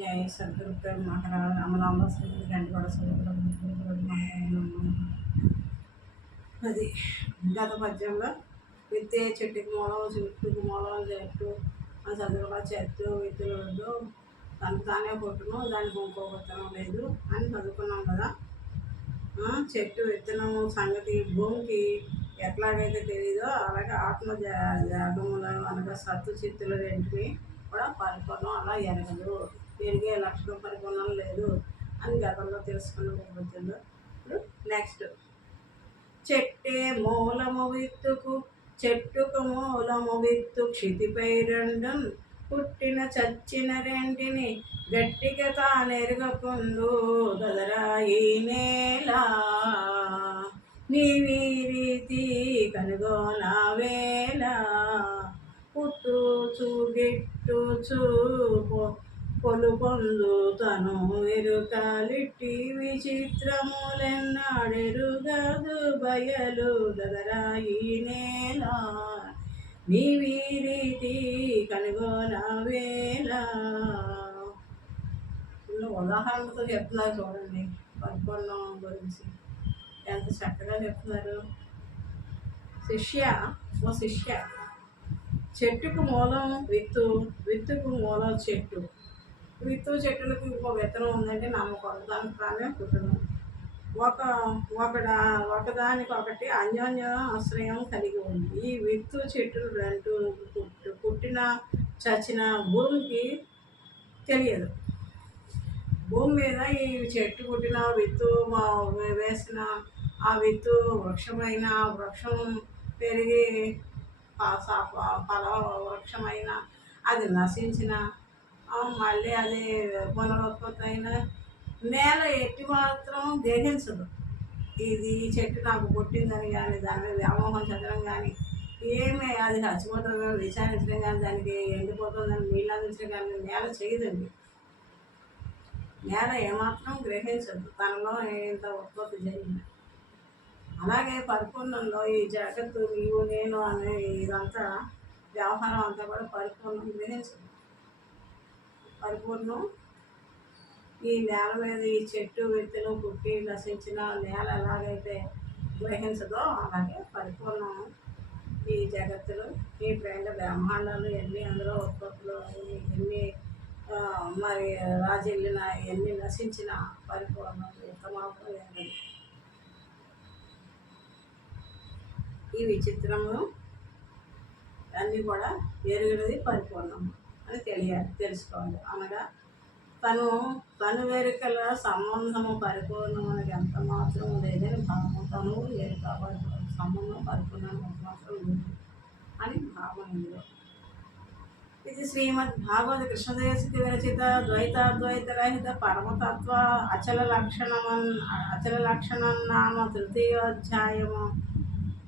जय सदगुरु प्रेम महाराज अमलांबा सदगुरु गंटगोड़ सदगुरु అది గత పద్యంలో విత్తే చెట్టుకు మూలం చెట్టుకు మూలం చెట్టు ఆ చదువులో చెట్టు విత్తులు తనకు తానే పుట్టును దానికి ఇంకో విత్తనం లేదు అని చదువుకున్నాం కదా. చెట్టు విత్తనం సంగతి భూమికి ఎట్లాగైతే తెలియదో అలాగే ఆత్మ జాగములను అనగా సత్తు చిత్తులు రెంటిని కూడా పరిపూర్ణం అలా ఎరగదు, పెరిగే లక్షణం పరిపూర్ణం లేదు అని గతంలో తెలుసుకున్న. ఇప్పుడు నెక్స్ట్, చెట్టే మూలము విత్తుకు చెట్టుకు మూలము విత్తు క్షితిపై రెండం పుట్టిన చచ్చిన రెంటిని గట్టిగా తానెరుగకుండు గదరా ఈ నేల నీవీ రీతి కనుగొనవేళ పుట్టుచు గిట్టుచు పొలు పొందుతను ఎరుకలిట్టి విచిత్రములెన్నాడెరుగదు బయలు గదరా ఈ నేల నీవీ రీతి కనుగొనవేళ. ఉదాహరణతో చెప్తున్నారు చూడండి పరిపూర్ణం గురించి ఎంత చక్కగా చెప్తున్నారు. ఓ శిష్య, చెట్టుకు మూలం విత్తు, విత్తుకు మూలం చెట్టు. విత్తు చెట్టులకు ఇంకో విత్తనం ఉందంటే నమ్మకం, దానికి తానే పుట్టడం. ఒకదానికొకటి అన్యోన్య ఆశ్రయం కలిగి ఉంది. ఈ విత్తు చెట్టులు రెండు పుట్టిన చచ్చిన భూమికి తెలియదు. భూమి మీద ఈ చెట్టు పుట్టిన విత్తు వేసిన ఆ విత్తు వృక్షమైన వృక్షం పెరిగి ఫల వృక్షమైన అది నశించిన మళ్ళీ అది పునరుత్పత్తి అయిన నేల ఎట్టి మాత్రం గ్రహించదు. ఇది చెట్టు నాకు పుట్టిందని కానీ దాని మీద వ్యామోహం చెందడం కానీ ఏమీ అది చచ్చిపోతుందని విచారించడం కానీ దానికి ఎండిపోతుందని నీళ్ళు అందించడం కానీ నేల చేయదండి. నేల ఏమాత్రం గ్రహించదు తనలో ఇంత ఉత్పత్తి జరిగింది. అలాగే పరిపూర్ణంలో ఈ జగత్తు నీవు నేను అనే ఇదంతా వ్యవహారం అంతా కూడా పరిపూర్ణం గ్రహించదు. పరిపూర్ణం ఈ నేల మీద ఈ చెట్టు విత్తులు పుట్టి నశించిన నేల ఎలాగైతే గ్రహించదో అలాగే పరిపూర్ణం ఈ జగత్తులు ఈ బ్రహ్మాండాలు ఎన్ని అందులో ఉత్పత్తులు ఎన్ని మరి రాజెళ్ళిన ఎన్ని నశించిన పరిపూర్ణం ఎంత మాత్రం లేదు. ఈ విచిత్రము అన్నీ కూడా ఎరుగునది పరిపూర్ణం అని తెలుసుకోవాలి. అనగా తను వేరుకల సంబంధము పరిపూర్ణం అనేది ఎంత మాత్రం లేదని భావం. తను ఎరుక సంబంధం పరిపూర్ణం ఎంత మాత్రం లేదు అని భావం ఇందులో. ఇది శ్రీమద్ భాగవత కృష్ణదేశిక విరచిత ద్వైతాద్వైతరహిత పరమతత్వ అచల లక్షణం నామ తృతీయోధ్యాయము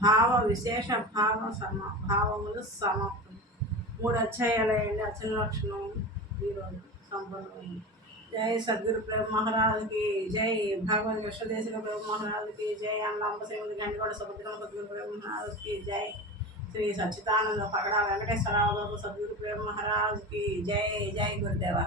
భావ విశేష భావములు సమాప్తం. 3 అధ్యాయాలు అయ్యండి. అచల లక్షణం ఈరోజు సంపూర్ణమైంది. జై సద్గురు ప్రేమ మహారాజుకి జై, భాగవత కృష్ణదేశిక ప్రేమ మహారాజుకి జై, అమలాంబ శ్రీమతి గంటగోడ సుభద్రమ సద్గురు ప్రేమ మహారాజుకి జై, శ్రీ సచ్చిదానంద పగడా వెంకటేశ్వరరావు సద్గురు ప్రేమ మహారాజుకి జై. జై గురుదేవ.